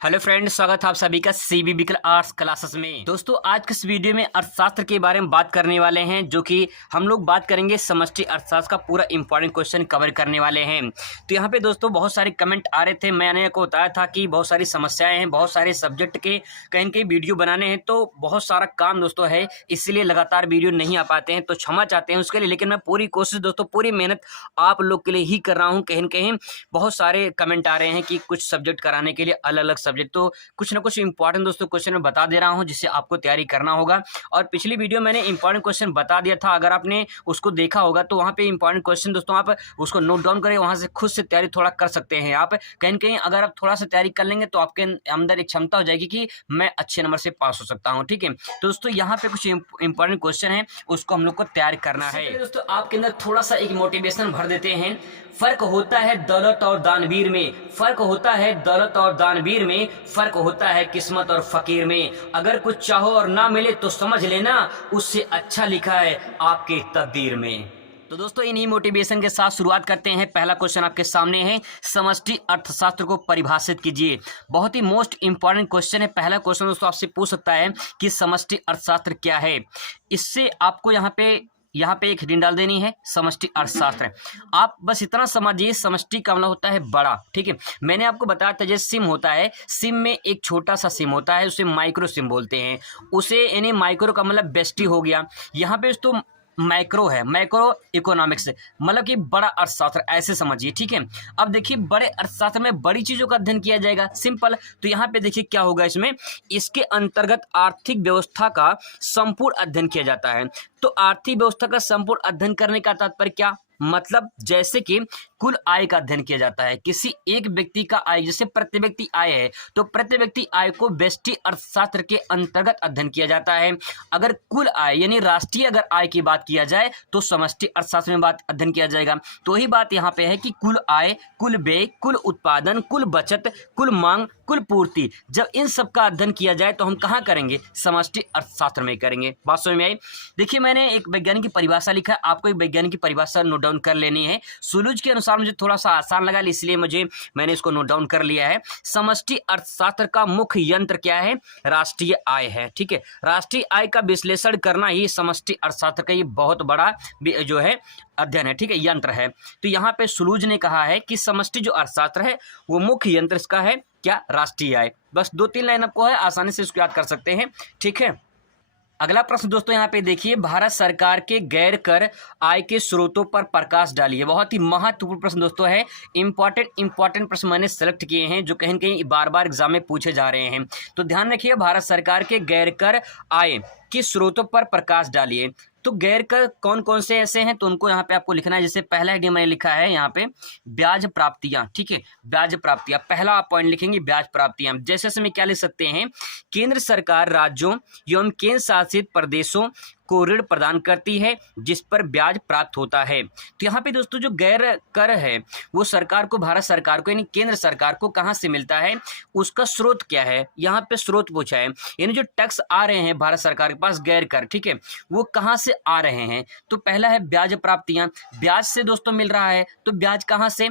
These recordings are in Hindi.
हेलो फ्रेंड्स, स्वागत है आप सभी का सीबीबी आर्ट्स क्लासेस में। दोस्तों, आज के इस वीडियो में अर्थशास्त्र के बारे में बात करने वाले हैं, जो कि हम लोग बात करेंगे समष्टि अर्थशास्त्र का पूरा इंपॉर्टेंट क्वेश्चन कवर करने वाले हैं। तो यहाँ पे दोस्तों बहुत सारे कमेंट आ रहे थे। मैंने आपको बताया था कि बहुत सारी समस्याएं हैं, बहुत सारे सब्जेक्ट के कहीं न कहीं वीडियो बनाने हैं, तो बहुत सारा काम दोस्तों है, इसलिए लगातार वीडियो नहीं आ पाते हैं, तो क्षमा चाहते हैं उसके लिए। लेकिन मैं पूरी कोशिश दोस्तों, पूरी मेहनत आप लोग के लिए ही कर रहा हूँ। कहीं न कहीं बहुत सारे कमेंट आ रहे हैं कि कुछ सब्जेक्ट कराने के लिए अलग-अलग सब्जेक्ट, तो कुछ ना कुछ इंपॉर्टेंट दोस्तों क्वेश्चन मैं बता दे रहा हूं, जिससे आपको तैयारी करना होगा। और पिछली वीडियो मैंने इंपॉर्टेंट क्वेश्चन बता दिया था, अगर आपने उसको देखा होगा तो वहां पे इंपॉर्टेंट क्वेश्चन दोस्तों आप उसको नोट डाउन करें, वहां से खुद से तैयारी थोड़ा कर सकते हैं। आप कहीं न कहीं अगर आप थोड़ा सा तैयारी कर लेंगे तो आपके अंदर एक क्षमता हो जाएगी कि मैं अच्छे नंबर से पास हो सकता हूँ। ठीक है, तो दोस्तों यहाँ पे कुछ इंपॉर्टेंट क्वेश्चन है, उसको हम लोग को तैयार करना है। दोस्तों आपके अंदर थोड़ा सा एक मोटिवेशन भर देते हैं। फर्क होता है दौलत और दानवीर में, फर्क होता है दौलत और दानवीर में, फर्क होता है किस्मत और फकीर में। अगर कुछ चाहो और ना मिले तो समझ लेना, उससे अच्छा लिखा है आपके तकदीर में। तो दोस्तों इन्हीं मोटिवेशन के साथ शुरुआत करते हैं। पहला क्वेश्चन आपके सामने है, समष्टि अर्थशास्त्र को परिभाषित कीजिए। बहुत ही मोस्ट इंपॉर्टेंट क्वेश्चन है। पहला क्वेश्चन दोस्तों आपसे पूछ सकता है कि समष्टि अर्थशास्त्र क्या है। इससे आपको यहाँ पे एक हिंट डाल देनी है, समष्टि अर्थशास्त्र। आप बस इतना समझिए, समष्टि का मतलब होता है बड़ा। ठीक है, मैंने आपको बताया था जैसे सिम होता है, सिम में एक छोटा सा सिम होता है, उसे माइक्रो सिम बोलते हैं। उसे यानी माइक्रो का मतलब बेस्टी हो गया। यहाँ पे तो माइक्रो है, माइक्रो इकोनॉमिक्स, मतलब कि बड़ा अर्थशास्त्र ऐसे समझिए। ठीक है, अब देखिए बड़े अर्थशास्त्र में बड़ी चीजों का अध्ययन किया जाएगा, सिंपल। तो यहाँ पे देखिए क्या होगा, इसमें इसके अंतर्गत आर्थिक व्यवस्था का संपूर्ण अध्ययन किया जाता है। तो आर्थिक व्यवस्था का संपूर्ण अध्ययन करने का तात्पर्य क्या, मतलब जैसे कि कुल आय का अध्ययन किया जाता है। किसी एक व्यक्ति का आय, जैसे प्रति व्यक्ति आय है, तो प्रति व्यक्ति आय को व्यष्टि अर्थशास्त्र के अंतर्गत अध्ययन किया जाता है। अगर कुल आय यानी राष्ट्रीय अगर आय की बात किया जाए तो समष्टि अर्थशास्त्र में बात अध्ययन किया जाएगा। तो वही बात यहाँ पे है कि कुल आय, कुल व्यय, कुल उत्पादन, कुल बचत, कुल मांग, कुल पूर्ति, जब इन सब का अध्ययन किया जाए तो हम कहाँ करेंगे, समष्टि अर्थशास्त्र में करेंगे। बात समझ में आई। देखिए मैंने एक वैज्ञानिक की परिभाषा लिखा है, आपको एक वैज्ञानिक की परिभाषा नोट डाउन कर लेनी है। सुलूज के अनुसार मुझे थोड़ा सा आसान लगा, इसलिए मैंने इसको नोट डाउन कर लिया है। समष्टि अर्थशास्त्र का मुख्य यंत्र क्या है, राष्ट्रीय आय है। ठीक है, राष्ट्रीय आय का विश्लेषण करना ही समष्टि अर्थशास्त्र का ये बहुत बड़ा जो है अध्ययन है। ठीक है, यंत्र है। तो यहाँ पे सुलूज ने कहा है कि समष्टि जो अर्थशास्त्र है वो मुख्य यंत्र इसका है क्या, राष्ट्रीय आय। बस 2-3 लाइन आपको है, आसानी से इसको याद कर सकते हैं। ठीक है, अगला प्रश्न दोस्तों यहाँ पे देखिए, भारत सरकार के गैर कर आय के स्रोतों पर प्रकाश डालिए। बहुत ही महत्वपूर्ण प्रश्न दोस्तों है, इंपॉर्टेंट प्रश्न मैंने सेलेक्ट किए हैं जो कहीं न कहीं बार बार एग्जाम में पूछे जा रहे हैं। तो ध्यान रखिए, भारत सरकार के गैर कर आय के स्रोतों पर प्रकाश डालिए। तो गैर कर कौन कौन से ऐसे हैं, तो उनको यहाँ पे आपको लिखना है। जैसे पहला हेडिंग मैंने लिखा है यहाँ पे, ब्याज प्राप्तियां। ठीक है, ब्याज प्राप्तियां, पहला आप पॉइंट लिखेंगे ब्याज प्राप्तियां। जैसे में क्या लिख सकते हैं, केंद्र सरकार राज्यों एवं केंद्र शासित प्रदेशों को ऋण प्रदान करती है जिस पर ब्याज प्राप्त होता है। तो यहाँ पे दोस्तों जो गैर कर है वो सरकार को, भारत सरकार को यानी केंद्र सरकार को कहाँ से मिलता है, उसका स्रोत क्या है, यहाँ पे स्रोत पूछा है। यानी जो टैक्स आ रहे हैं भारत सरकार के पास गैर कर, ठीक है, वो कहाँ से आ रहे हैं। तो पहला है ब्याज प्राप्तियां, ब्याज से दोस्तों मिल रहा है। तो ब्याज कहाँ से,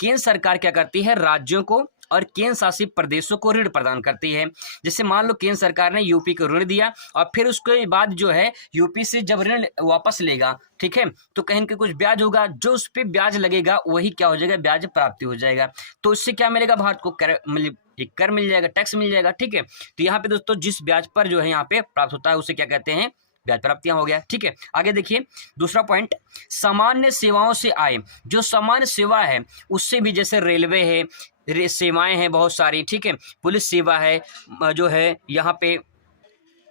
केंद्र सरकार क्या करती है, राज्यों को और केंद्र शासित प्रदेशों को ऋण प्रदान करती है। जैसे मान लो केंद्र सरकार ने यूपी को ऋण दिया और फिर उसके बाद जो है यूपी से जब ऋण वापस लेगा, ठीक है, तो कहीं ना कुछ ब्याज होगा, जो उस पर ब्याज लगेगा वही क्या हो जाएगा, ब्याज प्राप्ति हो जाएगा। तो इससे क्या मिलेगा, भारत को कर मिल जाएगा, टैक्स मिल जाएगा। ठीक है, तो यहाँ पे दोस्तों जिस ब्याज पर जो है यहाँ पे प्राप्त होता है उसे क्या कहते हैं, ब्याज प्राप्तियां हो गया। ठीक है, आगे देखिए दूसरा पॉइंट, सामान्य सेवाओं से आय। जो सामान्य सेवा है उससे भी, जैसे रेलवे है, सेवाएं हैं बहुत सारी, ठीक है, पुलिस सेवा है, जो है यहाँ पे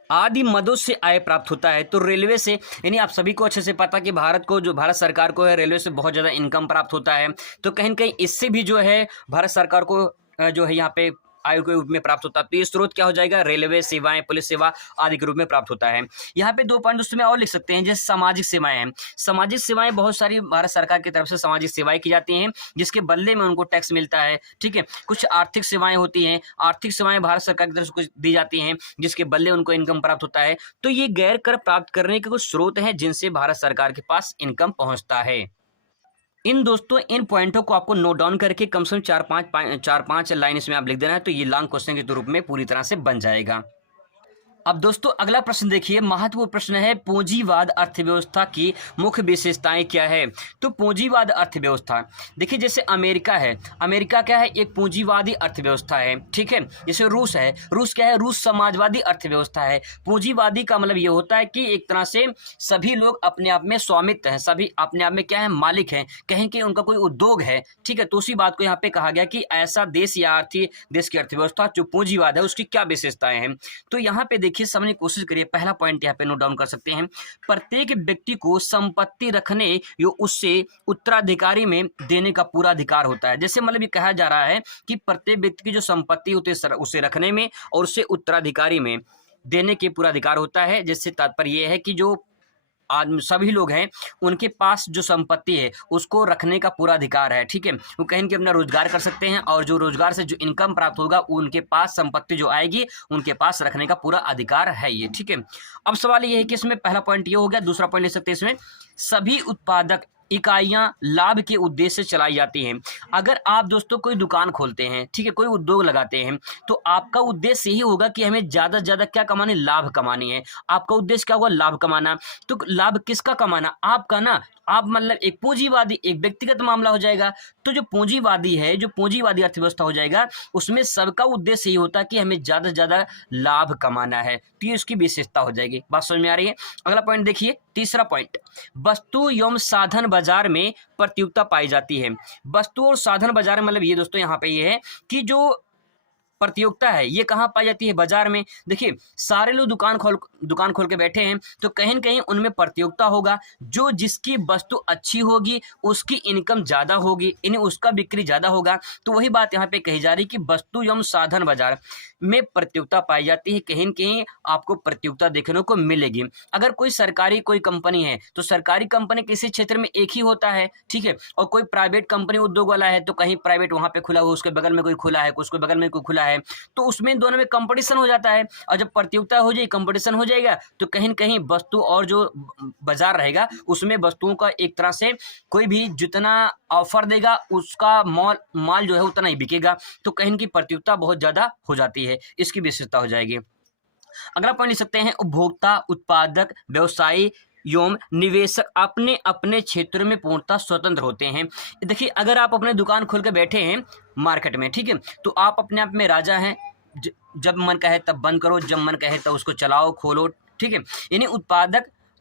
आदि मदों से आय प्राप्त होता है। तो रेलवे से, यानी आप सभी को अच्छे से पता कि भारत सरकार को है रेलवे से बहुत ज़्यादा इनकम प्राप्त होता है। तो कहीं न कहीं इससे भी जो है भारत सरकार को जो है यहाँ पे आय के रूप में प्राप्त होता है। तो ये स्रोत क्या हो जाएगा, रेलवे सेवाएं, पुलिस सेवा आदि के रूप में प्राप्त होता है। यहाँ पे 2 पॉइंट दोस्तों में और लिख सकते हैं, जैसे सामाजिक सेवाएं हैं। सामाजिक सेवाएं बहुत सारी भारत सरकार की तरफ से सामाजिक सेवाएं की जाती हैं जिसके बदले में उनको टैक्स मिलता है। ठीक है, कुछ आर्थिक सेवाएं होती हैं, आर्थिक सेवाएं भारत सरकार की तरफ से कुछ दी जाती हैं जिसके बदले उनको इनकम प्राप्त होता है। तो ये गैर कर प्राप्त करने के कुछ स्रोत हैं जिनसे भारत सरकार के पास इनकम पहुंचता है। इन दोस्तों इन पॉइंटों को आपको नोट डाउन करके कम से कम चार पांच लाइन इसमें आप लिख देना है, तो ये लॉन्ग क्वेश्चन के रूप में पूरी तरह से बन जाएगा। अब दोस्तों अगला प्रश्न देखिए, महत्वपूर्ण प्रश्न है, पूंजीवाद अर्थव्यवस्था की मुख्य विशेषताएं क्या है। तो पूंजीवाद अर्थव्यवस्था देखिए, जैसे अमेरिका है, अमेरिका क्या है, एक पूंजीवादी अर्थव्यवस्था है, ठीक है। जैसे रूस है, रूस क्या है, रूस समाजवादी अर्थव्यवस्था है। पूंजीवादी का मतलब ये होता है कि एक तरह से सभी लोग अपने आप में स्वामित्व है, सभी अपने आप में क्या है, मालिक हैं, कहें कि उनका कोई उद्योग है, ठीक है। तो उसी बात को यहाँ पे कहा गया कि ऐसा देश या देश की अर्थव्यवस्था जो पूंजीवाद है उसकी क्या विशेषताएं हैं। तो यहाँ पे देखिए समझने की कोशिश करिए, पहला पॉइंट यहाँ पे नोट डाउन कर सकते हैं, प्रत्येक व्यक्ति को संपत्ति रखने या उससे उत्तराधिकारी में देने का पूरा अधिकार होता है। जैसे मतलब ये कहा जा रहा है कि प्रत्येक व्यक्ति की जो संपत्ति होती है उसे रखने में और उससे उत्तराधिकारी में देने के पूरा अधिकार होता है। जिससे तात्पर्य यह है कि जो आदमी सभी लोग हैं उनके पास जो संपत्ति है उसको रखने का पूरा अधिकार है, ठीक है। वो कहीं कि अपना रोजगार कर सकते हैं और जो रोजगार से जो इनकम प्राप्त होगा उनके पास संपत्ति जो आएगी उनके पास रखने का पूरा अधिकार है ये, ठीक है। अब सवाल ये है कि इसमें पहला पॉइंट ये हो गया, दूसरा पॉइंट ले सकते हैं इसमें, सभी उत्पादक इकाइयां लाभ के उद्देश्य से चलाई जाती हैं। अगर आप दोस्तों कोई दुकान खोलते हैं, ठीक है, कोई उद्योग लगाते हैं, तो आपका उद्देश्य यही होगा कि हमें ज़्यादा से ज़्यादा क्या कमाने, लाभ कमानी है। आपका उद्देश्य क्या होगा, लाभ कमाना। तो लाभ किसका कमाना, आपका ना। आप मतलब एक पूंजीवादी, एक व्यक्तिगत मामला हो जाएगा। तो जो पूंजीवादी है, जो पूंजीवादी अर्थव्यवस्था हो जाएगा, उसमें सबका उद्देश्य यही होता है कि हमें ज़्यादा से ज़्यादा लाभ कमाना है। तो ये उसकी विशेषता हो जाएगी। बात समझ में आ रही है। अगला पॉइंट देखिए, तीसरा पॉइंट, वस्तु एवं साधन बाजार में प्रतियोगिता पाई जाती है। वस्तु और साधन बाजार मतलब ये दोस्तों यहाँ पे ये है कि जो प्रतियोगिता है ये कहाँ पाई जाती है, बाजार में। देखिए सारे लोग दुकान खोल के बैठे हैं, तो कहीं न कहीं उनमें प्रतियोगिता होगा। जो जिसकी वस्तु अच्छी होगी उसकी इनकम ज़्यादा होगी, यानी उसका बिक्री ज़्यादा होगा। तो वही बात यहाँ पे कही जा रही कि वस्तु एवं साधन बाजार में प्रतियोगिता पाई जाती है, कहीं न कहीं आपको प्रतियोगिता देखने को मिलेगी। अगर कोई सरकारी कोई कंपनी है तो सरकारी कंपनी किसी क्षेत्र में एक ही होता है, ठीक है। और कोई प्राइवेट कंपनी उद्योग वाला है तो कहीं प्राइवेट वहाँ पे खुला हुआ, उसके बगल में कोई खुला है, उसके बगल में कोई खुला है, तो उसमें दोनों में कंपटीशन हो जाता है। और जब प्रतियोगिता हो जाएगी, कंपटीशन हो जाएगा, तो कहीं न कहीं वस्तु और जो बाजार रहेगा उसमें वस्तुओं का एक तरह से कोई भी जितना ऑफर देगा उसका माल जो है उतना ही बिकेगा। तो कहीं की प्रतियोगिता बहुत ज़्यादा हो जाती है, इसकी विशेषता हो जाएगी। अगला पॉइंट लिख सकते हैं, उपभोक्ता, उत्पादक, व्यवसायी एवं निवेशक अपने अपने क्षेत्र में पूर्णतः स्वतंत्र होते हैं। देखिए अगर आप अपने दुकान खोल के बैठे हैं मार्केट में, ठीक है, तो आप अपने आप में राजा हैं। जब मन कहे तब बंद करो, जब मन कहे तब उसको चलाओ खोलो, ठीक है। यानी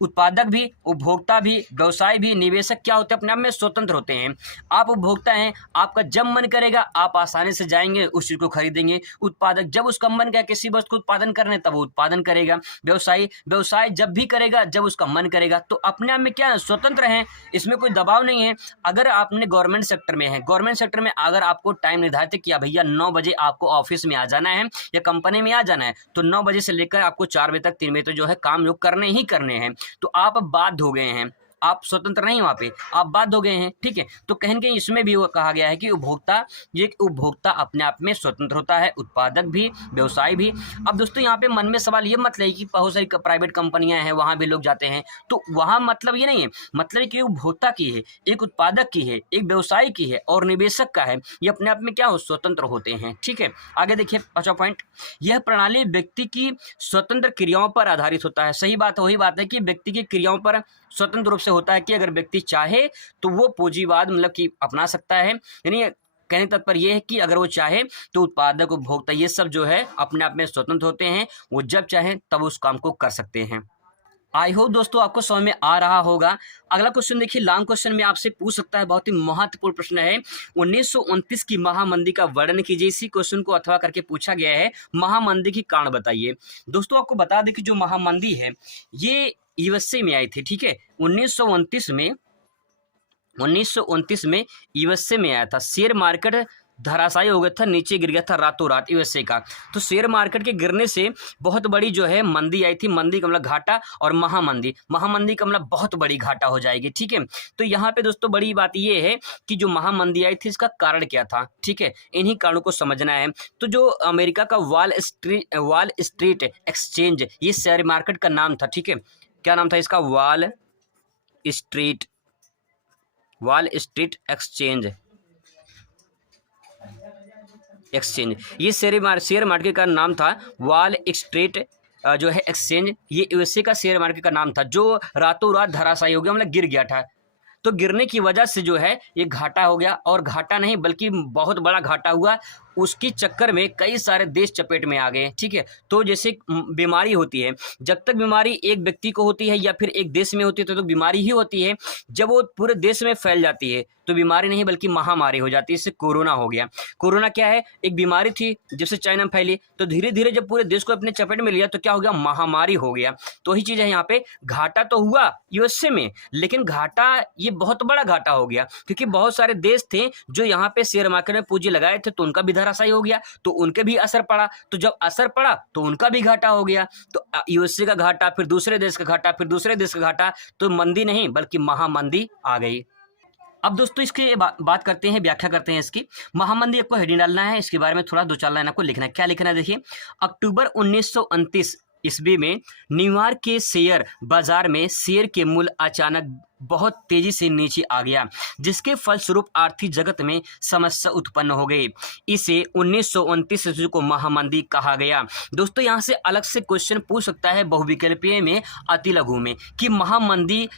उत्पादक भी, उपभोक्ता भी, व्यवसाय भी, निवेशक क्या होते हैं, अपने आप में स्वतंत्र होते हैं। आप उपभोक्ता हैं, आपका जब मन करेगा आप आसानी से जाएंगे उस चीज़ को खरीदेंगे। उत्पादक जब उसका मन करेगा किसी वस्तु को उत्पादन करने तब वो उत्पादन करेगा। व्यवसाय जब भी करेगा जब उसका मन करेगा। तो अपने आप में क्या है, स्वतंत्र हैं, इसमें कोई दबाव नहीं है। अगर आपने गवर्नमेंट सेक्टर में है, गवर्नमेंट सेक्टर में अगर आपको टाइम निर्धारित किया भैया 9 बजे आपको ऑफिस में आ जाना है या कंपनी में आ जाना है, तो 9 बजे से लेकर आपको 4 बजे तक 3 बजे तक जो है काम जो करने ही करने हैं, तो आप बाध्य हो गए हैं, आप स्वतंत्र नहीं, वहाँ पे आप बाध्य हो गए हैं, ठीक है। तो कहीं न कहीं इसमें भी वो कहा गया है कि उपभोक्ता अपने आप में स्वतंत्र होता है, उत्पादक भी, व्यवसाय भी। अब दोस्तों यहाँ पे मन में सवाल ये मत ले कि बहुत सारी प्राइवेट कंपनियां हैं वहाँ भी लोग जाते हैं, तो वहाँ मतलब ये नहीं है, मतलब कि उपभोक्ता की है, एक उत्पादक की है, एक व्यवसाय की है और निवेशक का है, ये अपने आप में क्या हो, स्वतंत्र होते हैं, ठीक है। आगे देखिए 5वां पॉइंट, यह प्रणाली व्यक्ति की स्वतंत्र क्रियाओं पर आधारित होता है। सही बात है, वही बात है कि व्यक्ति की क्रियाओं पर स्वतंत्र रूप से होता है कि अगर व्यक्ति चाहे तो वो पूंजीवाद मतलब कि अपना सकता है। यानी कहने तात्पर्य ये है कि अगर वो चाहे तो उत्पादक, उपभोक्ता ये सब जो है अपने आप में स्वतंत्र होते हैं, वो जब चाहे तब उस काम को कर सकते हैं। आई होप दोस्तों आपको समझ में आ रहा होगा। अगला क्वेश्चन देखिए, लॉन्ग क्वेश्चन में आपसे पूछ सकता है, बहुत ही महत्वपूर्ण प्रश्न है। 1929 की महामंदी का वर्णन कीजिए। इसी क्वेश्चन को अथवा करके पूछा गया है, महामंदी की कारण बताइए। दोस्तों आपको बता दें कि जो महामंदी है ये यूएसए में आई थी, ठीक है। 1929 में यूएसए में आया था। शेयर मार्केट धराशायी हो गया था, नीचे गिर गया था रातों रात यूएसए का। तो शेयर मार्केट के गिरने से बहुत बड़ी जो है मंदी आई थी। मंदी का मतलब घाटा, और महामंदी का मतलब बहुत बड़ी घाटा हो जाएगी, ठीक है। तो यहाँ पे दोस्तों बड़ी बात ये है कि जो महामंदी आई थी इसका कारण क्या था, ठीक है, इन्हीं कारणों को समझना है। तो जो अमेरिका का वॉल स्ट्रीट एक्सचेंज, ये शेयर मार्केट का नाम था, ठीक है। क्या नाम था इसका, wall street wall street exchange ये शेयर मार्केट का नाम था। वॉल स्ट्रीट जो है एक्सचेंज, ये यूएसए का शेयर मार्केट का नाम था, जो रातों रात धराशायी हो गया, मतलब गिर गया था। तो गिरने की वजह से जो है ये घाटा हो गया, और घाटा नहीं बल्कि बहुत बड़ा घाटा हुआ। उसकी चक्कर में कई सारे देश चपेट में आ गए, ठीक है। तो जैसे बीमारी होती है, जब तक बीमारी एक व्यक्ति को होती है या फिर एक देश में होती है तो बीमारी ही होती है। जब वो पूरे देश में फैल जाती है तो बीमारी नहीं बल्कि महामारी हो जाती है। इससे कोरोना हो गया। कोरोना क्या है? एक बीमारी थी जिससे चाइना में फैली, तो धीरे धीरे जब पूरे देश को अपने चपेट में लिया तो क्या हो गया? महामारी हो गया। तो वही चीज़ है यहाँ पे, घाटा तो हुआ यूएसए में, लेकिन घाटा ये बहुत बड़ा घाटा हो गया, क्योंकि बहुत सारे देश थे जो यहाँ पे शेयर मार्केट में पूंजी लगाए थे, तो उनका भी धराशायी हो गया, तो उनके भी असर पड़ा। तो जब असर पड़ा तो उनका भी घाटा हो गया। तो यूएसए का घाटा, फिर दूसरे देश का घाटा, फिर दूसरे देश का घाटा, तो मंदी नहीं बल्कि महामंदी आ गई। अब दोस्तों इसके बात करते हैं, व्याख्या करते हैं इसकी। महामंदी आपको हेडिंग डालना है, इसके बारे में थोड़ा 2-4 लाइन आपको लिखना है। क्या लिखना है? देखिए, अक्टूबर 1929 ईस्वी में न्यूयॉर्क के शेयर बाजार में शेयर के मूल्य अचानक बहुत तेजी से नीचे आ गया, जिसके फलस्वरूप आर्थिक जगत में समस्या उत्पन्न हो गई। इसे 1929 ईस्वी को महामंदी कहा गया। दोस्तों यहाँ से अलग से क्वेश्चन पूछ सकता है बहुविकल्पीय में, अति लघु में, कि महामंदी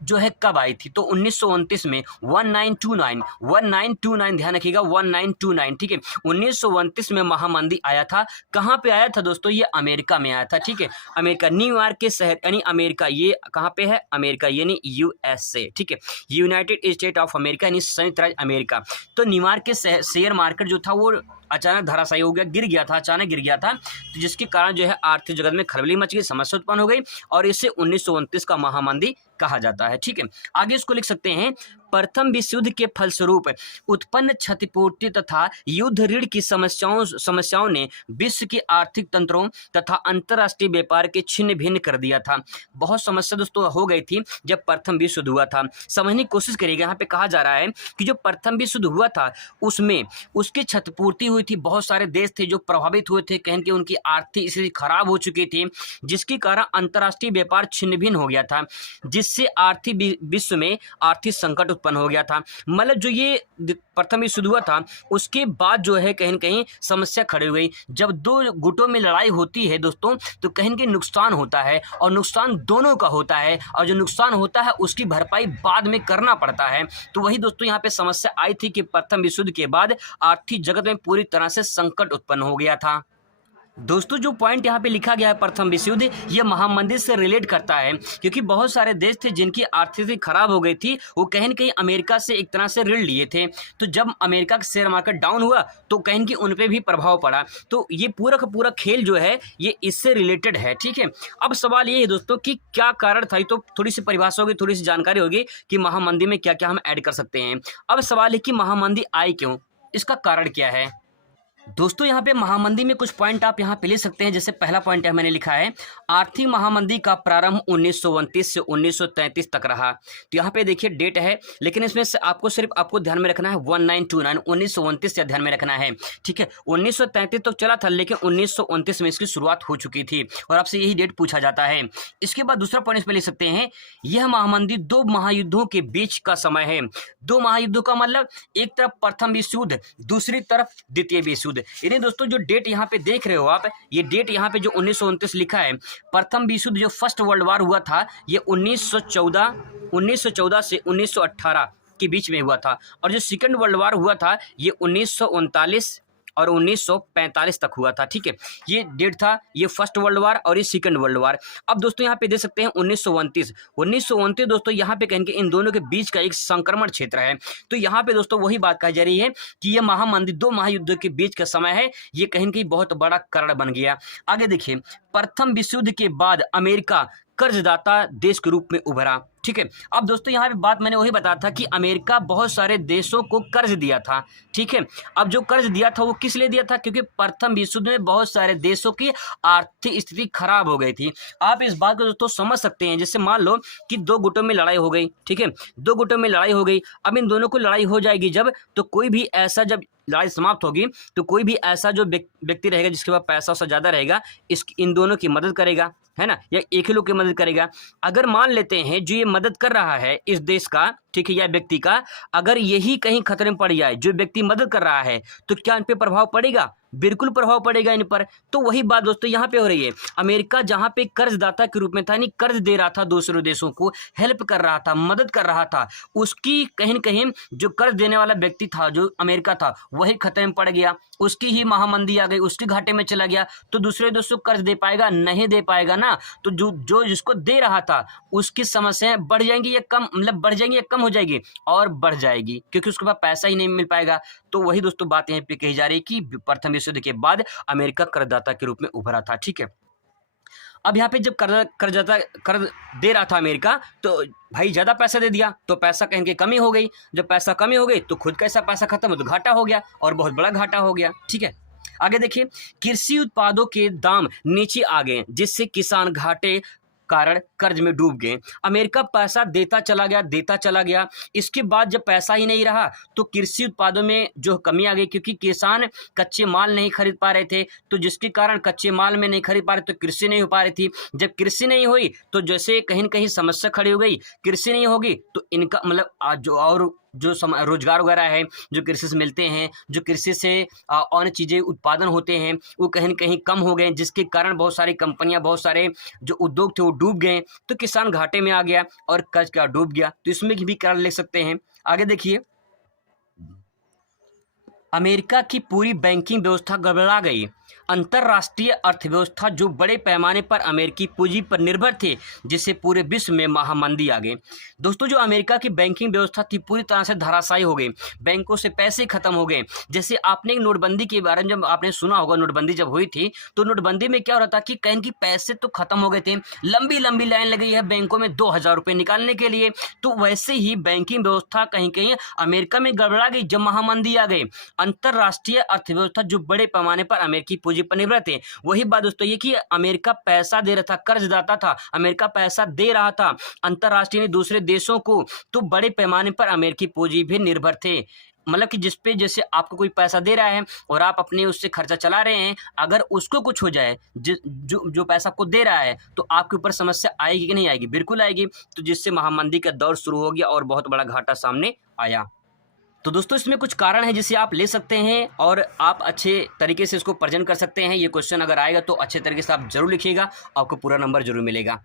जो है कब आई थी? तो 1929 में 1929 ध्यान रखिएगा, 1929, ठीक है। 1929 में महामंदी आया था। कहाँ पे आया था दोस्तों? ये अमेरिका में आया था, ठीक है। अमेरिका, न्यूयॉर्क के शहर यानी अमेरिका, ये कहाँ पे है? अमेरिका यानी यूएसए, ठीक है। यूनाइटेड स्टेट ऑफ अमेरिका यानी संयुक्त राज्य अमेरिका। तो न्यूयॉर्क के शेयर मार्केट जो था वो अचानक धराशायी हो गया, गिर गया था, अचानक गिर गया था, तो जिसके कारण जो है आर्थिक जगत में खलबली मच गई, समस्या उत्पन्न हो गई, और इसे 1929 का महामंदी कहा जाता है, ठीक है। आगे इसको लिख सकते हैं, प्रथम विश्व युद्ध के फलस्वरूप उत्पन्न क्षतिपूर्ति तथा युद्ध ऋण की समस्याओं ने विश्व के आर्थिक तंत्रों तथा अंतर्राष्ट्रीय व्यापार के छिन्न भिन्न कर दिया था। बहुत समस्या दोस्तों हो गई थी जब प्रथम विश्व युद्ध हुआ था। समझने की कोशिश करिएगा, यहाँ पे कहा जा रहा है कि जो प्रथम विश्व युद्ध हुआ था उसमें उसकी क्षतिपूर्ति हुई थी। बहुत सारे देश थे जो प्रभावित हुए थे, कहें कि उनकी आर्थिक स्थिति खराब हो चुकी थी, जिसके कारण अंतर्राष्ट्रीय व्यापार छिन्न भिन्न हो गया था, जिससे आर्थिक विश्व में आर्थिक संकट उत्पन्न हो गया था। मतलब जो ये प्रथम विश्व युद्ध हुआ था उसके बाद जो है कहीं न कहीं समस्या खड़ी हो गई। जब दो गुटों में लड़ाई होती है दोस्तों तो कहीं न कहीं नुकसान होता है, और नुकसान दोनों का होता है, और जो नुकसान होता है उसकी भरपाई बाद में करना पड़ता है। तो वही दोस्तों यहाँ पे समस्या आई थी कि प्रथम विश्व युद्ध के बाद आर्थिक जगत में पूरी तरह से संकट उत्पन्न हो गया था। दोस्तों जो पॉइंट यहाँ पे लिखा गया है प्रथम विश्व युद्ध, ये महामंदी से रिलेट करता है, क्योंकि बहुत सारे देश थे जिनकी आर्थिक स्थिति खराब हो गई थी, वो कहीं न कहीं अमेरिका से एक तरह से ऋण लिए थे। तो जब अमेरिका का शेयर मार्केट डाउन हुआ तो कहीं कि उन पे भी प्रभाव पड़ा। तो ये पूरा का पूरा खेल जो है ये इससे रिलेटेड है, ठीक है। अब सवाल ये है दोस्तों कि क्या कारण था, तो थोड़ी सी परिभाषा होगी, थोड़ी सी जानकारी होगी कि महामंदी में क्या क्या हम ऐड कर सकते हैं। अब सवाल है कि महामंदी आई क्यों, इसका कारण क्या है। दोस्तों यहाँ पे महामंदी में कुछ पॉइंट आप यहाँ पे ले सकते हैं। जैसे पहला पॉइंट है, मैंने लिखा है आर्थिक महामंदी का प्रारंभ 1929 से 1933 तक रहा। तो यहाँ पे देखिए डेट है, लेकिन इसमें से आपको ध्यान में रखना है 1929 से ध्यान में रखना है, ठीक है। 1933 तक चला था, लेकिन 1929 में इसकी शुरुआत हो चुकी थी, और आपसे यही डेट पूछा जाता है। इसके बाद दूसरा पॉइंट इसमें ले सकते हैं, यह महामंदी 2 महायुद्धों के बीच का समय है। 2 महायुद्धों का मतलब एक तरफ प्रथम विश्व युद्ध, दूसरी तरफ द्वितीय विश्व युद्ध। यानी दोस्तों जो डेट यहाँ पे देख रहे हो आप, ये डेट यहाँ पे जो 1929 लिखा है, प्रथम विश्व युद्ध जो फर्स्ट वर्ल्ड वॉर हुआ था ये 1914 से 1918 के बीच में हुआ था, और जो सेकंड वर्ल्ड वॉर हुआ था ये 1939 और 1945 तक हुआ था, ठीक है। ये डेट था, ये फर्स्ट वर्ल्ड वॉर और ये सेकंड वर्ल्ड वॉर। अब दोस्तों यहाँ पे दे सकते हैं 1929 दोस्तों यहाँ पे कहेंगे इन दोनों के बीच का एक संक्रमण क्षेत्र है। तो यहाँ पे दोस्तों वही बात कही जा रही है कि ये महामंदी 2 महायुद्धों के बीच का समय है, ये कहीं कहीं बहुत बड़ा कारण बन गया। आगे देखिए, प्रथम विश्व युद्ध के बाद अमेरिका कर्जदाता देश के रूप में उभरा, ठीक है। अब दोस्तों यहाँ पे बात मैंने वही बताया था कि अमेरिका बहुत सारे देशों को कर्ज दिया था, ठीक है। अब जो कर्ज दिया था वो किस लिए दिया था, क्योंकि प्रथम विश्व युद्ध में बहुत सारे देशों की आर्थिक स्थिति खराब हो गई थी। आप इस बात को दोस्तों समझ सकते हैं, जैसे मान लो कि 2 गुटों में लड़ाई हो गई, ठीक है। 2 गुटों में लड़ाई हो गई, अब इन दोनों को लड़ाई हो जाएगी जब, तो कोई भी ऐसा, जब लड़ाई समाप्त होगी तो कोई भी ऐसा जो व्यक्ति रहेगा जिसके पास पैसा उससे ज़्यादा रहेगा, इन दोनों की मदद करेगा, है ना, या एक ही लोग की मदद करेगा। अगर मान लेते हैं जो ये मदद कर रहा है इस देश का, ठीक है, या व्यक्ति का, अगर यही कहीं खतरे में पड़ जाए, जो व्यक्ति मदद कर रहा है, तो क्या इन पे प्रभाव पड़ेगा? बिल्कुल प्रभाव पड़ेगा इन पर। तो वही बात दोस्तों यहाँ पे हो रही है। अमेरिका जहाँ पे कर्जदाता के रूप में था, यानी कर्ज दे रहा था दूसरे देशों को, हेल्प कर रहा था, मदद कर रहा था, उसकी कहीं न कहीं जो कर्ज देने वाला व्यक्ति था, जो अमेरिका था, वही खतरे में पड़ गया, उसकी ही महामंदी आ गई, उसके घाटे में चला गया, तो दूसरे देशों को कर्ज दे पाएगा? नहीं दे पाएगा ना। तो जो जिसको दे रहा था उसकी समस्याएं बढ़ जाएंगी या कम, मतलब बढ़ जाएंगी या कम हो जाएगी? और बढ़ जाएगी, क्योंकि उसके पास पैसा ही नहीं मिल पाएगा। तो वही दोस्तों बात यहाँ पे कही जा रही है कि प्रथम विश्व युद्ध के बाद अमेरिका कर्जदाता के रूप में उभरा था, ठीक है। अब यहाँ पे जब कर्जदाता कर्ज दे रहा था अमेरिका, तो भाई ज़्यादा पैसा दे दिया, तो पैसा कहीं की कमी हो गई। जब पैसा कमी हो गई तो खुद कैसा पैसा खत्म हो, तो घाटा हो गया, और बहुत बड़ा घाटा हो गया, ठीक है। आगे देखिए, कृषि उत्पादों के दाम नीचे आ गए, जिससे किसान घाटे कारण कर्ज में डूब गए। अमेरिका पैसा देता चला गया। इसके बाद जब पैसा ही नहीं रहा तो कृषि उत्पादों में जो कमी आ गई, क्योंकि किसान कच्चे माल नहीं खरीद पा रहे थे, तो जिसके कारण कच्चे माल में नहीं खरीद पा रहे, तो कृषि नहीं हो पा रही थी। जब कृषि नहीं हुई तो जैसे कहीं न कहीं समस्या खड़ी हो गई, कृषि नहीं होगी तो इनका मतलब जो रोजगार वगैरह है, जो कृषि से मिलते हैं, जो कृषि से अन्य चीज़ें उत्पादन होते हैं, वो कहीं न कहीं कम हो गए, जिसके कारण बहुत सारी कंपनियां, बहुत सारे जो उद्योग थे वो डूब गए। तो किसान घाटे में आ गया और कर्ज का डूब गया। तो इसमें भी कारण लिख सकते हैं। आगे देखिए, अमेरिका की पूरी बैंकिंग व्यवस्था गड़बड़ा गई। अंतर्राष्ट्रीय अर्थव्यवस्था जो बड़े पैमाने पर अमेरिकी पूंजी पर निर्भर थे, जिससे पूरे विश्व में महामंदी आ गई। दोस्तों, जो अमेरिका की बैंकिंग व्यवस्था थी पूरी तरह से धराशायी हो गई, बैंकों से पैसे खत्म हो गए। जैसे आपने नोटबंदी के बारे में जब आपने सुना होगा, नोटबंदी जब हुई थी तो नोटबंदी में क्या हो रहा था कि कहीं की पैसे तो खत्म हो गए थे, लंबी लंबी लाइन लगी है बैंकों में 2000 रुपये निकालने के लिए। तो वैसे ही बैंकिंग व्यवस्था कहीं कहीं अमेरिका में गड़बड़ा गई जब महामंदी आ गई। अंतर्राष्ट्रीय अर्थव्यवस्था जो बड़े पैमाने पर अमेरिकी पूंजी पर निर्भर थे, वही बात दोस्तों ये कि अमेरिका पैसा दे रहा था, कर्जदाता था, अमेरिका पैसा दे रहा था अंतर्राष्ट्रीय दूसरे देशों को, तो बड़े पैमाने पर अमेरिकी पूंजी भी निर्भर थे। मतलब कि जिसपे जैसे आपको कोई पैसा दे रहा है और आप अपने उससे खर्चा चला रहे हैं, अगर उसको कुछ हो जाए, जो पैसा आपको दे रहा है, तो आपके ऊपर समस्या आएगी कि नहीं आएगी? बिल्कुल आएगी। तो जिससे महामंदी का दौर शुरू हो गया और बहुत बड़ा घाटा सामने आया। तो दोस्तों, इसमें कुछ कारण है जिसे आप ले सकते हैं और आप अच्छे तरीके से इसको प्रेजेंट कर सकते हैं। ये क्वेश्चन अगर आएगा तो अच्छे तरीके से आप जरूर लिखिएगा, आपको पूरा नंबर जरूर मिलेगा।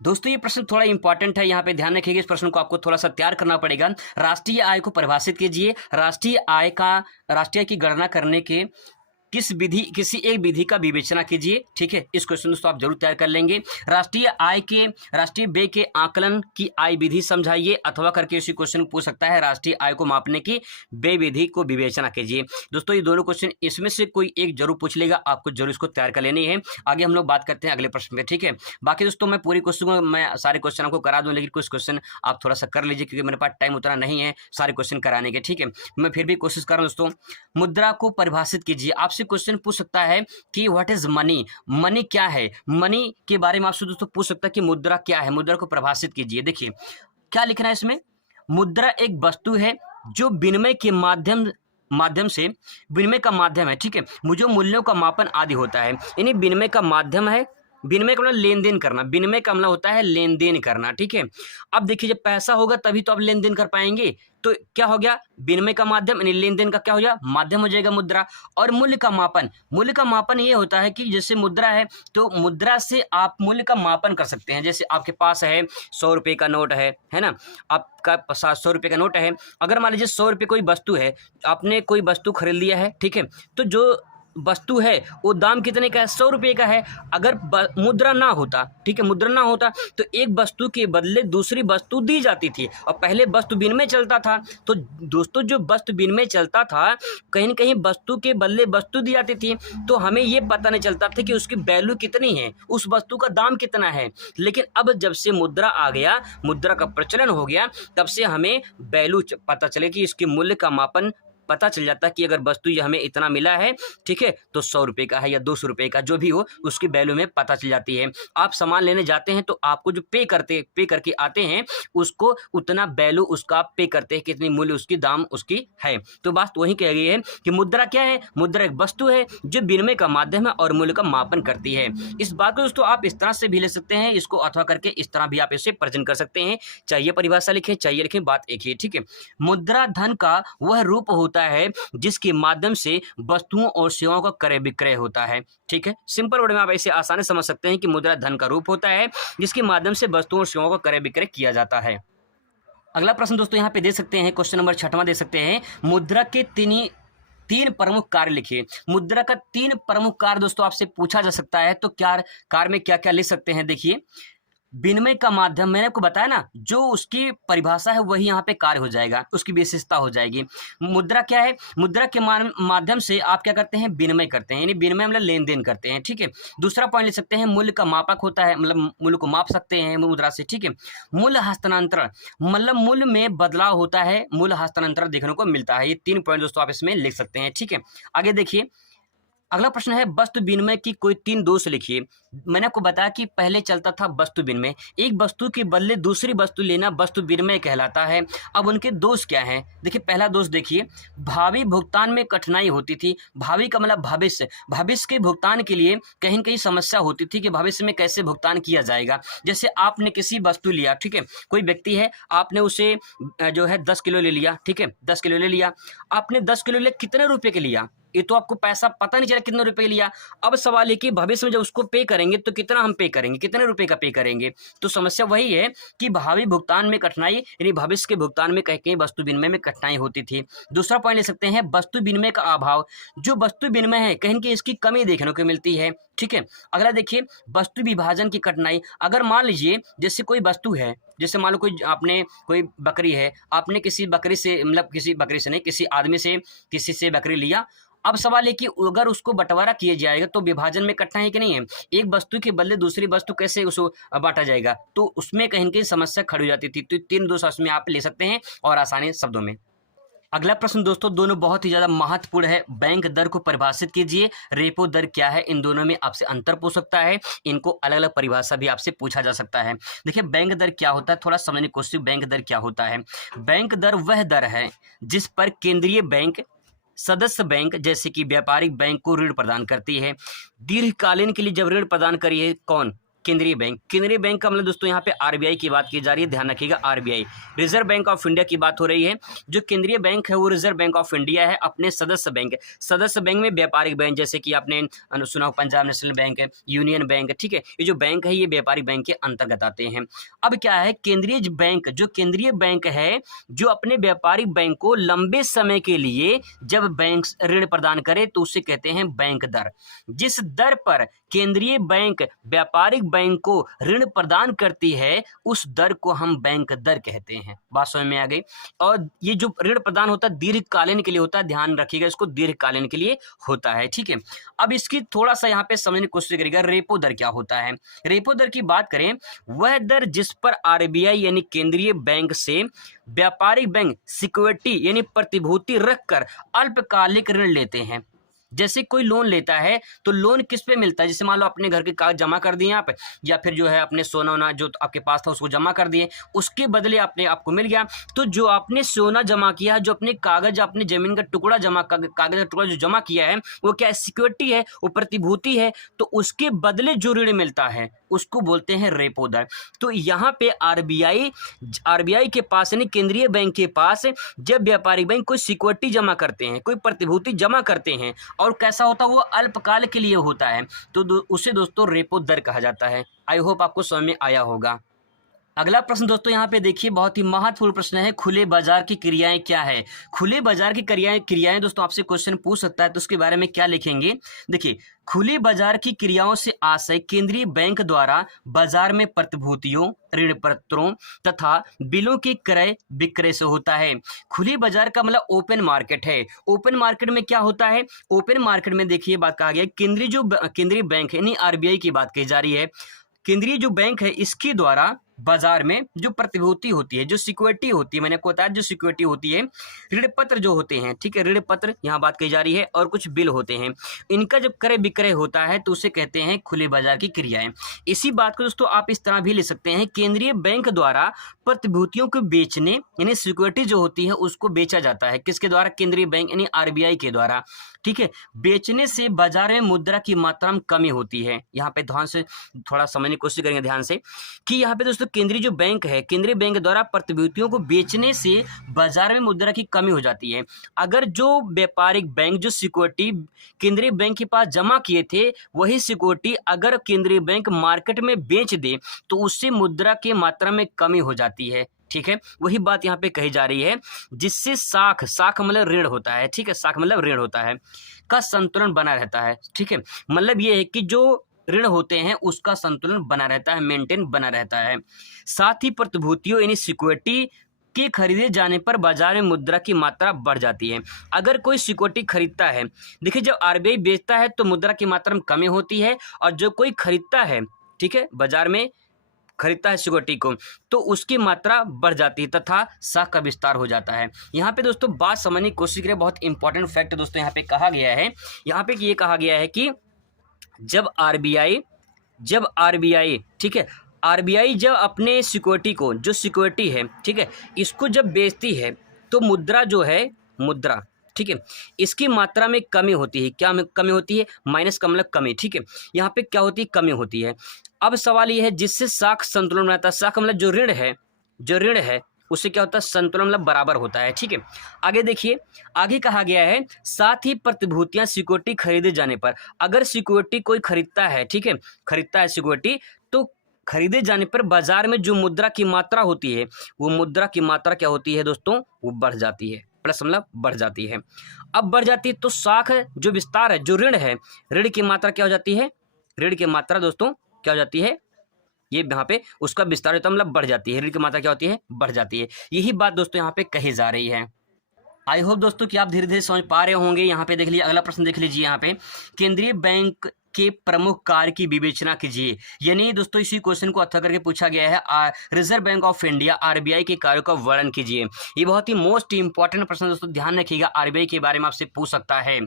दोस्तों, ये प्रश्न थोड़ा इंपॉर्टेंट है, यहाँ पे ध्यान रखिएगा। इस प्रश्न को आपको थोड़ा सा तैयार करना पड़ेगा। राष्ट्रीय आय को परिभाषित कीजिए। राष्ट्रीय आय की गणना करने के किसी एक विधि का विवेचना कीजिए, ठीक है। इस क्वेश्चन दोस्तों आप जरूर तैयार कर लेंगे। राष्ट्रीय व्यय के आकलन की आय विधि समझाइए, अथवा करके इसी क्वेश्चन पूछ सकता है। राष्ट्रीय आय को मापने की व्यय विधि को विवेचना कीजिए। दोस्तों, ये दोनों क्वेश्चन इसमें से कोई एक जरूर पूछ लेगा, आपको जरूर इसको तैयार कर लेनी है। आगे हम लोग बात करते हैं अगले प्रश्न पे, ठीक है। बाकी दोस्तों, मैं पूरी क्वेश्चन को मैं सारे क्वेश्चन आपको करा दूं, लेकिन कुछ क्वेश्चन आप थोड़ा सा कर लीजिए, क्योंकि मेरे पास टाइम उतना नहीं है सारे क्वेश्चन कराने के, ठीक है। मैं फिर भी कोशिश कर रहा हूँ। दोस्तों, मुद्रा को परिभाषित कीजिए। आपसे क्वेश्चन पूछ सकता है कि व्हाट इज मनी, मनी क्या है। मनी के बारे में आपसे दोस्तों पूछ सकता है कि मुद्रा क्या है। मुद्रा को परिभाषित कीजिए। देखिए क्या लिखना है इसमें। मुद्रा एक वस्तु है जो विनिमय के माध्यम से विनिमय का माध्यम है, ठीक है। मुझे मूल्यों का मापन आदि होता है, यानी विनिमय का माध्यम है। विनिमय का मतलब लेन देन करना, विनिमय का मतलब होता है लेन देन करना, ठीक है। अब देखिए, जब पैसा होगा तभी तो आप लेन देन कर पाएंगे। तो क्या हो गया, विनिमय का माध्यम यानी लेन देन का क्या हो गया, माध्यम हो जाएगा मुद्रा। और मूल्य का मापन ये होता है कि जैसे मुद्रा है तो मुद्रा से आप मूल्य का मापन कर सकते हैं। जैसे आपके पास है 100 रुपये का नोट है ना, आपका 100 रुपये का नोट है। अगर मान लीजिए 100 रुपये कोई वस्तु है, आपने कोई वस्तु खरीद लिया है, ठीक है। तो जो वस्तु है वो दाम कितने का है, 100 रुपये का है। अगर मुद्रा ना होता, ठीक है, मुद्रा ना होता तो एक वस्तु के बदले दूसरी वस्तु दी जाती थी, और पहले वस्तु विनिमय चलता था। तो दोस्तों, जो वस्तु विनिमय चलता था, कहीं न कहीं वस्तु के बदले वस्तु दी जाती थी, तो हमें ये पता नहीं चलता था कि उसकी वैल्यू कितनी है, उस वस्तु का दाम कितना है। लेकिन अब जब से मुद्रा आ गया, मुद्रा का प्रचलन हो गया, तब से हमें वैल्यू पता चले कि इसके मूल्य का मापन पता चल जाता है कि अगर वस्तु ये हमें इतना मिला है, ठीक है, तो 100 रुपये का है या 200 रुपये का, जो भी हो उसकी वैल्यू में पता चल जाती है। आप सामान लेने जाते हैं तो आपको जो पे करके आते हैं उसको उतना वैल्यू उसका पे करते हैं, कितनी मूल्य उसकी, दाम उसकी है। तो बात वही कह गई है कि मुद्रा क्या है? मुद्रा एक वस्तु है जो विनिमय का माध्यम है और मूल्य का मापन करती है। इस बात को दोस्तों आप इस तरह से भी ले सकते हैं, इसको अथवा करके इस तरह भी आप इसे प्रेजेंट कर सकते हैं। चाहिए परिभाषा लिखें, चाहिए लिखें, बात एक ही है, ठीक है। मुद्रा धन का वह रूप होता है जिसके माध्यम से वस्तुओं और सेवाओं का क्रय विक्रय होता है, ठीक है। सिंपल वर्ड में आप ऐसे आसानी समझ सकते हैं कि मुद्रा धन का रूप होता है जिसके माध्यम से वस्तुओं और सेवाओं का क्रय विक्रय किया जाता है। अगला प्रश्न दोस्तों यहाँ पे दे सकते हैं, क्वेश्चन नंबर 6वां दे सकते हैं, मुद्रा के तीन प्रमुख कार्य लिखिए। मुद्रा का 3 प्रमुख कार्य दोस्तों आपसे पूछा जा सकता है, तो क्या कार्य में क्या क्या लिख सकते हैं? देखिए, विनिमय का माध्यम, मैंने आपको बताया ना, जो उसकी परिभाषा है वही यहाँ पे कार्य हो जाएगा, उसकी विशेषता हो जाएगी। मुद्रा क्या है? मुद्रा के माध्यम से आप क्या करते हैं? विनिमय करते हैं, यानी विनिमय मतलब लेन देन करते हैं, ठीक है। दूसरा पॉइंट लिख सकते हैं, मूल्य का मापक होता है, मतलब मूल्य को माप सकते हैं मुद्रा से, ठीक है। मूल्य हस्तांतरण, मतलब मूल्य में बदलाव होता है, मूल्य हस्तांतरण देखने को मिलता है। ये 3 पॉइंट दोस्तों आप इसमें लिख सकते हैं, ठीक है। आगे देखिए, अगला प्रश्न है, वस्तु विनिमय की कोई 3 दोष लिखिए। मैंने आपको बताया कि पहले चलता था वस्तु विनिमय, एक वस्तु के बदले दूसरी वस्तु लेना वस्तु विनिमय कहलाता है। अब उनके दोष क्या हैं? देखिए, पहला दोष देखिए, भावी भुगतान में कठिनाई होती थी। भावी का मतलब भविष्य, भविष्य के भुगतान के लिए कहीं कहीं समस्या होती थी कि भविष्य में कैसे भुगतान किया जाएगा। जैसे आपने किसी वस्तु लिया, ठीक है, कोई व्यक्ति है, आपने उसे जो है 10 किलो ले लिया, ठीक है, 10 किलो ले लिया, आपने 10 किलो ले कितने रुपए के लिया? ये तो आपको पैसा पता नहीं चला कितने रुपए लिया। अब सवाल है कि भविष्य में जब उसको पे करेंगे तो कितना हम पे करेंगे, कितने रुपए का पे करेंगे। तो समस्या वही है कि भावी भुगतान में कठिनाई, यानी भविष्य के भुगतान में कहीं कहीं वस्तु विनिमय में कठिनाई होती थी। दूसरा पॉइंट ले सकते हैं, वस्तु विनिमय का अभाव, जो वस्तु विनिमय है कहीं कहीं इसकी कमी देखने को मिलती है, ठीक है। अगला देखिए, वस्तु विभाजन की कठिनाई, अगर मान लीजिए जैसे कोई वस्तु है, जैसे मान लो कोई आपने कोई बकरी है, आपने किसी बकरी से, मतलब किसी बकरी से नहीं, किसी आदमी से, किसी से बकरी लिया। अब सवाल है कि अगर उसको बंटवारा किया जाएगा तो विभाजन में कठिनाई है कि नहीं है? एक वस्तु के बदले दूसरी वस्तु कैसे उसको बांटा जाएगा? तो उसमें कहीं कहीं समस्या खड़ी हो जाती थी। तो 3 दोष उसमें आप ले सकते हैं और आसानी शब्दों में। अगला प्रश्न दोस्तों दोनों बहुत ही ज्यादा महत्वपूर्ण है। बैंक दर को परिभाषित कीजिए। रेपो दर क्या है? इन दोनों में आपसे अंतर पूछ सकता है, इनको अलग अलग परिभाषा भी आपसे पूछा जा सकता है। देखिए, बैंक दर क्या होता है, थोड़ा समझने की कोशिश। बैंक दर क्या होता है? बैंक दर वह दर है जिस पर केंद्रीय बैंक सदस्य बैंक जैसे कि व्यापारिक बैंक को ऋण प्रदान करती है। दीर्घकालीन के लिए जब ऋण प्रदान करी है कौन? केंद्रीय बैंक। केंद्रीय बैंक का मतलब दोस्तों यहाँ पे आरबीआई की बात की जा रही है, ध्यान रखिएगा, RBI, reserve bank of India की बात हो रही है। जो केंद्रीय बैंक है वो रिजर्व बैंक ऑफ इंडिया है। अपने सदस्य बैंक में व्यापारिक बैंक जैसे कि आपने सुना हो, पंजाब नेशनल बैंक है, यूनियन बैंक, ठीक है, ये जो बैंक है ये व्यापारिक बैंक के अंतर्गत आते हैं। अब क्या है, केंद्रीय बैंक, जो केंद्रीय बैंक है जो अपने व्यापारिक बैंक को लंबे समय के लिए जब बैंक ऋण प्रदान करे तो उसे कहते हैं बैंक दर। जिस दर पर केंद्रीय बैंक व्यापारिक बैंक को ऋण प्रदान करती है उस दर को हम बैंक दर कहते हैं। बात समझ में आ गई? और ये जो ऋण प्रदान होता है दीर्घकालीन के लिए होता है, ध्यान रखिएगा, इसको दीर्घकालीन के लिए होता है, ठीक है। अब इसकी थोड़ा सा यहाँ पे समझने की कोशिश करिएगा, रेपो दर क्या होता है। रेपो दर की बात करें, वह दर जिस पर आरबीआई यानी केंद्रीय बैंक से व्यापारिक बैंक सिक्योरिटी यानी प्रतिभूति रखकर अल्पकालिक ऋण लेते हैं। जैसे कोई लोन लेता है तो लोन किस पे मिलता है? जैसे मान लो अपने घर के कागज जमा कर दिए आप, या फिर जो है अपने सोना वोना जो आपके पास था उसको जमा कर दिए, उसके बदले आपको मिल गया। तो जो आपने सोना जमा किया है, जो अपने कागज, अपने जमीन का टुकड़ा कागज का टुकड़ा जो जमा किया है वो क्या है? सिक्योरिटी है, वो प्रतिभूति है। तो उसके बदले जो ऋण मिलता है उसको बोलते हैं रेपो दर। तो यहाँ पे आरबीआई के पास यानी केंद्रीय बैंक के पास जब व्यापारिक बैंक कोई सिक्योरिटी जमा करते हैं, कोई प्रतिभूति जमा करते हैं और कैसा होता है वो अल्पकाल के लिए होता है, तो उसे दोस्तों रेपो दर कहा जाता है। आई होप आपको समझ में आया होगा। अगला प्रश्न दोस्तों यहाँ पे देखिए, बहुत ही महत्वपूर्ण प्रश्न है, खुले बाजार की क्रियाएं क्या है? खुले बाजार की क्रियाएं दोस्तों आपसे क्वेश्चन पूछ सकता है, तो उसके बारे में क्या लिखेंगे? देखिए, खुले बाजार की क्रियाओं से आशय केंद्रीय बैंक द्वारा बाजार में प्रतिभूतियों, ऋण पत्रों तथा बिलों के क्रय विक्रय से होता है। खुले बाजार का मतलब ओपन मार्केट है। ओपन मार्केट में क्या होता है? ओपन मार्केट में देखिए बात कहा गया, केंद्रीय बैंक है यानी आरबीआई की बात कही जा रही है। केंद्रीय जो बैंक है इसके द्वारा बाजार में जो प्रतिभूति होती है, जो सिक्योरिटी होती है, मैंने आपको बताया जो सिक्योरिटी होती है, ऋण पत्र जो होते हैं, ठीक है, ऋण पत्र यहाँ बात कही जा रही है, और कुछ बिल होते हैं, इनका जब क्रय विक्रय होता है तो उसे कहते हैं खुले बाजार की क्रियाएं। इसी बात को दोस्तों आप इस तरह भी लिख सकते हैं, केंद्रीय बैंक द्वारा प्रतिभूतियों को बेचने यानी सिक्योरिटी जो होती है उसको बेचा जाता है, किसके द्वारा? केंद्रीय बैंक यानी आरबीआई के द्वारा, ठीक है। बेचने से बाजार में मुद्रा की मात्रा में कमी होती है। यहाँ पे ध्यान से थोड़ा समझने की कोशिश करेंगे ध्यान से कि यहाँ पे दोस्तों केंद्रीय जो बैंक है, केंद्रीय बैंक द्वारा प्रतिभूतियों को बेचने से बाजार में मुद्रा की कमी हो जाती है। अगर जो व्यापारिक बैंक जो सिक्योरिटी केंद्रीय बैंक के पास जमा किए थे, वही सिक्योरिटी अगर केंद्रीय बैंक मार्केट में बेच दे तो उससे मुद्रा की मात्रा में कमी हो जाती है, ठीक है। वही बात यहाँ पे कही जा रही है, जिससे साख मतलब ऋण होता है, ठीक है, साख मतलब ऋण होता है, का संतुलन बना रहता है, ठीक है। मतलब ये है कि जो ऋण होते हैं उसका संतुलन बना रहता है, मेंटेन बना रहता है। साथ ही प्रतिभूतियों यानी सिक्योरिटी के खरीदे जाने पर बाजार में मुद्रा की मात्रा बढ़ जाती है। अगर कोई सिक्योरिटी खरीदता है, देखिए जब आरबीआई बेचता है तो मुद्रा की मात्रा में कमी होती है, और जो कोई खरीदता है, ठीक है, बाजार में खरीदता है सिक्योरिटी को, तो उसकी मात्रा बढ़ जाती है तथा साख का विस्तार हो जाता है। यहाँ पे दोस्तों बात समझने की कोशिश करें, बहुत इंपॉर्टेंट फैक्ट दोस्तों यहाँ पे कहा गया है, यहाँ पे ये कहा गया है कि जब आरबीआई ठीक है, आरबीआई जब अपने सिक्योरिटी को, जो सिक्योरिटी है, ठीक है, इसको जब बेचती है तो मुद्रा जो है, मुद्रा, ठीक है, इसकी मात्रा में कमी होती है। क्या कमी होती है? माइनस का मतलब कमी, ठीक है। यहाँ पे क्या होती है? कमी होती है। अब सवाल ये है जिससे साख संतुलन बनाता है। साख मतलब जो ऋण है उससे क्या होता है? संतुलन मतलब बराबर होता है, ठीक है। आगे देखिए, आगे कहा गया है साथ ही प्रतिभूतियां सिक्योरिटी खरीदे जाने पर, अगर सिक्योरिटी कोई खरीदता है, ठीक है, खरीदता है सिक्योरिटी, तो खरीदे जाने पर बाजार में जो मुद्रा की मात्रा होती है, वो मुद्रा की मात्रा क्या होती है दोस्तों? वो बढ़ जाती है, प्लस मतलब बढ़ जाती है। अब बढ़ जाती है तो साख जो विस्तार है, जो ऋण है, ऋण की मात्रा क्या हो जाती है? ऋण की मात्रा दोस्तों क्या हो जाती है? ये यहाँ पे उसका विस्तार होता है, मतलब बढ़ जाती है। ऋण की मात्रा क्या होती है? बढ़ जाती है। यही बात दोस्तों यहाँ पे कही जा रही है। आई होप दोस्तों कि आप धीरे धीरे समझ पा रहे होंगे। यहाँ पे देख लीजिए, अगला प्रश्न देख लीजिए। यहाँ पे केंद्रीय बैंक के प्रमुख कार्य की विवेचना कीजिए। यानी दोस्तों इसी क्वेश्चन को अच्छा करके पूछा गया है, reserve bank of India RBI के कार्यों का वर्णन कीजिए। ये बहुत ही मोस्ट इंपॉर्टेंट प्रश्न दोस्तों, ध्यान रखिएगा, आरबीआई के बारे में आपसे पूछ सकता है।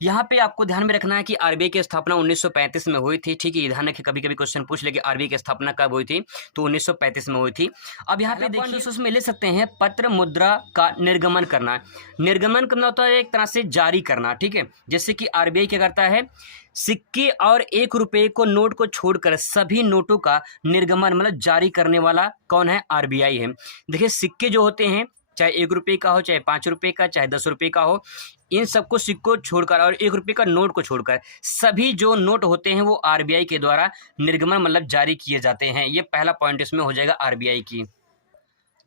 यहाँ पे आपको ध्यान में रखना है कि आरबीआई की स्थापना 1935 में हुई थी, ठीक है। ध्यान रखिए, कभी कभी क्वेश्चन पूछ ले कि आरबीआई की स्थापना कब हुई थी, तो 1935 में हुई थी। अब यहाँ पे देखिए उसमें ले सकते हैं पत्र मुद्रा का निर्गमन करना। निर्गमन करना होता है एक तरह से जारी करना, ठीक है। जैसे कि आरबीआई क्या करता है, सिक्के और 1 रुपये को नोट को छोड़कर सभी नोटों का निर्गमन मतलब जारी करने वाला कौन है? आरबीआई है। देखिए सिक्के जो होते हैं, चाहे 1 रुपये का हो, चाहे 5 रुपये का, चाहे 10 रुपये का हो, इन सबको सिक्को छोड़कर और 1 रुपये का नोट को छोड़कर सभी जो नोट होते हैं वो आरबीआई के द्वारा निर्गमन मतलब जारी किए जाते हैं। ये पहला पॉइंट इसमें हो जाएगा आरबीआई की।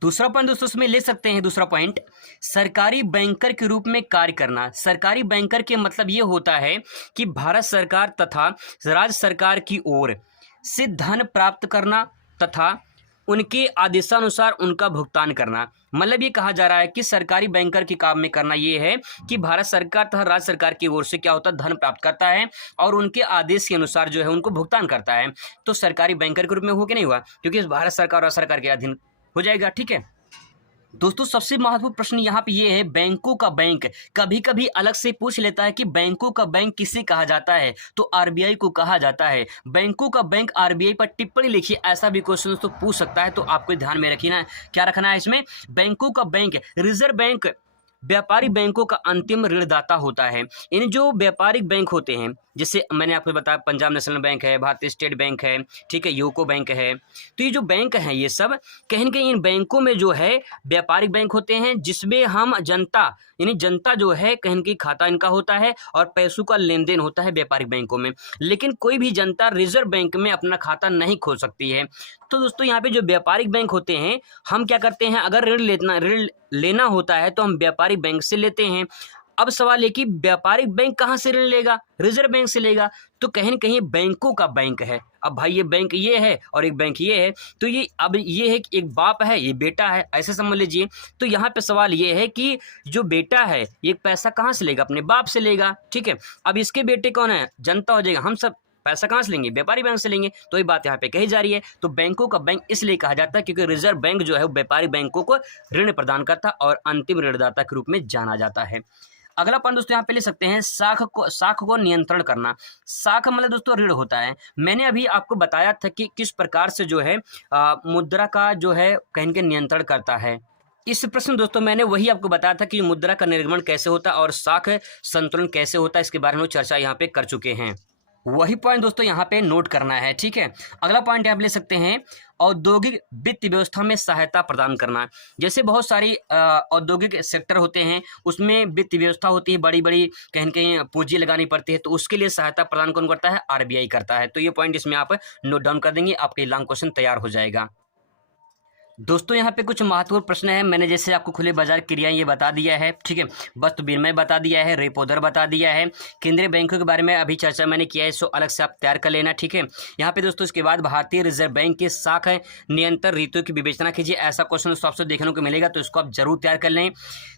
दूसरा पॉइंट दोस्तों इसमें ले सकते हैं, दूसरा पॉइंट सरकारी बैंकर के रूप में कार्य करना। सरकारी बैंकर के मतलब ये होता है कि भारत सरकार तथा राज्य सरकार की ओर से धन प्राप्त करना तथा उनके आदेशानुसार उनका भुगतान करना। मतलब ये कहा जा रहा है कि सरकारी बैंकर के काम में करना ये है कि भारत सरकार तथा राज्य सरकार की ओर से क्या होता है? धन प्राप्त करता है और उनके आदेश के अनुसार जो है उनको भुगतान करता है। तो सरकारी बैंकर के रूप में हो कि नहीं हुआ? क्योंकि भारत सरकार और राज्य सरकार के अधीन हो जाएगा, ठीक है। दोस्तों सबसे महत्वपूर्ण प्रश्न यहाँ पे ये है, बैंकों का बैंक कभी कभी अलग से पूछ लेता है कि बैंकों का बैंक किसे कहा जाता है, तो आरबीआई को कहा जाता है। बैंकों का बैंक आरबीआई पर टिप्पणी लिखिए, ऐसा भी क्वेश्चन दोस्तों पूछ सकता है, तो आपको ध्यान में रखना क्या रखना है इसमें। बैंकों का बैंक, रिजर्व बैंक व्यापारिक बैंकों का अंतिम ऋणदाता होता है। इन जो व्यापारिक बैंक होते हैं, जैसे मैंने आपको बताया पंजाब नेशनल बैंक है, भारतीय स्टेट बैंक है, ठीक है, यूको बैंक है, तो ये जो बैंक हैं ये सब कहीं न कहीं इन बैंकों में जो है व्यापारिक बैंक होते हैं, जिसमें हम जनता यानी जनता जो है कहीं न कहीं खाता इनका होता है और पैसों का लेन देन होता है व्यापारिक बैंकों में। लेकिन कोई भी जनता रिजर्व बैंक में अपना खाता नहीं खोल सकती है। तो दोस्तों यहाँ पे जो व्यापारिक बैंक होते हैं, हम क्या करते हैं, अगर ऋण लेना होता है तो हम व्यापारिक बैंक से लेते हैं। अब सवाल है कि व्यापारिक बैंक कहाँ से ऋण लेगा? रिजर्व बैंक से लेगा, तो कहीं न कहीं बैंकों का बैंक है। अब भाई ये बैंक ये है और एक बैंक ये है, तो ये अब ये है कि एक बाप है, ये बेटा है, ऐसे समझ लीजिए। तो यहाँ पे सवाल ये है कि जो बेटा है ये पैसा कहाँ से लेगा? अपने बाप से लेगा, ठीक है। अब इसके बेटे कौन है? जनता हो जाएगा, हम सब पैसा कहाँ से लेंगे? व्यापारी बैंक से लेंगे। तो ये बात यहाँ पे कही जा रही है। तो बैंकों का बैंक इसलिए कहा जाता है क्योंकि रिजर्व बैंक जो है वो व्यापारी बैंकों को ऋण प्रदान करता है और अंतिम ऋणदाता के रूप में जाना जाता है। अगला पॉइंट दोस्तों यहाँ पे ले सकते हैं, साख को नियंत्रण करना। साख मतलब दोस्तों ऋण होता है। मैंने अभी आपको बताया था कि किस प्रकार से जो है मुद्रा का जो है कहीं के नियंत्रण करता है। इस प्रश्न दोस्तों मैंने वही आपको बताया था कि मुद्रा का निर्गमन कैसे होता है और साख संतुलन कैसे होता है, इसके बारे में चर्चा यहाँ पे कर चुके हैं। वही पॉइंट दोस्तों यहाँ पे नोट करना है, ठीक है। अगला पॉइंट आप ले सकते हैं, औद्योगिक वित्त व्यवस्था में सहायता प्रदान करना। जैसे बहुत सारी औद्योगिक सेक्टर होते हैं, उसमें वित्त व्यवस्था होती है, बड़ी बड़ी कहीं कहीं पूंजी लगानी पड़ती है, तो उसके लिए सहायता प्रदान कौन करता है? आरबीआई करता है। तो ये पॉइंट इसमें आप नोट डाउन कर देंगे, आपके लॉन्ग क्वेश्चन तैयार हो जाएगा। दोस्तों यहाँ पे कुछ महत्वपूर्ण प्रश्न है। मैंने जैसे आपको खुले बाजार क्रियाएं ये बता दिया है, ठीक है, वस्तु विनिमय बता दिया है, रेपो दर बता दिया है, केंद्रीय बैंकों के बारे में अभी चर्चा मैंने किया है, सो अलग से आप तैयार कर लेना, ठीक है। यहाँ पे दोस्तों इसके बाद भारतीय रिजर्व बैंक के साख नियंत्रण रीतियों की विवेचना कीजिए। ऐसा क्वेश्चन आपसे देखने को मिलेगा, तो इसको आप जरूर तैयार कर लें।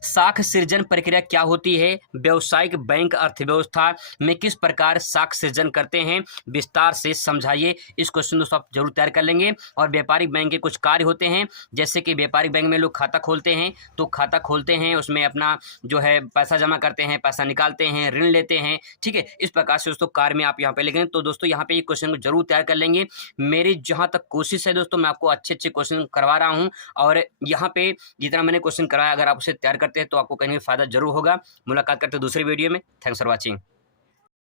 साख सृजन प्रक्रिया क्या होती है? व्यावसायिक बैंक अर्थव्यवस्था में किस प्रकार साख सृजन करते हैं, विस्तार से समझाइए। इस क्वेश्चन दोस्तों आप जरूर तैयार कर लेंगे। और व्यापारिक बैंक के कुछ कार्य होते हैं, जैसे कि व्यापारिक बैंक में लोग खाता खोलते हैं, तो खाता खोलते हैं, उसमें अपना जो है पैसा जमा करते हैं, पैसा निकालते हैं, ऋण लेते हैं, ठीक है। इस प्रकार से दोस्तों कार्य में आप यहाँ पे लिखेंगे। तो दोस्तों यहाँ पे ये क्वेश्चन को जरूर तैयार कर लेंगे। मेरी जहाँ तक कोशिश है दोस्तों, मैं आपको अच्छे अच्छे क्वेश्चन करवा रहा हूँ, और यहाँ पे जितना मैंने क्वेश्चन कराया, अगर आप उसे तैयार करते हैं तो आपको कहीं फायदा जरूर होगा। मुलाकात करते हैं दूसरी वीडियो में। Thanks for watching.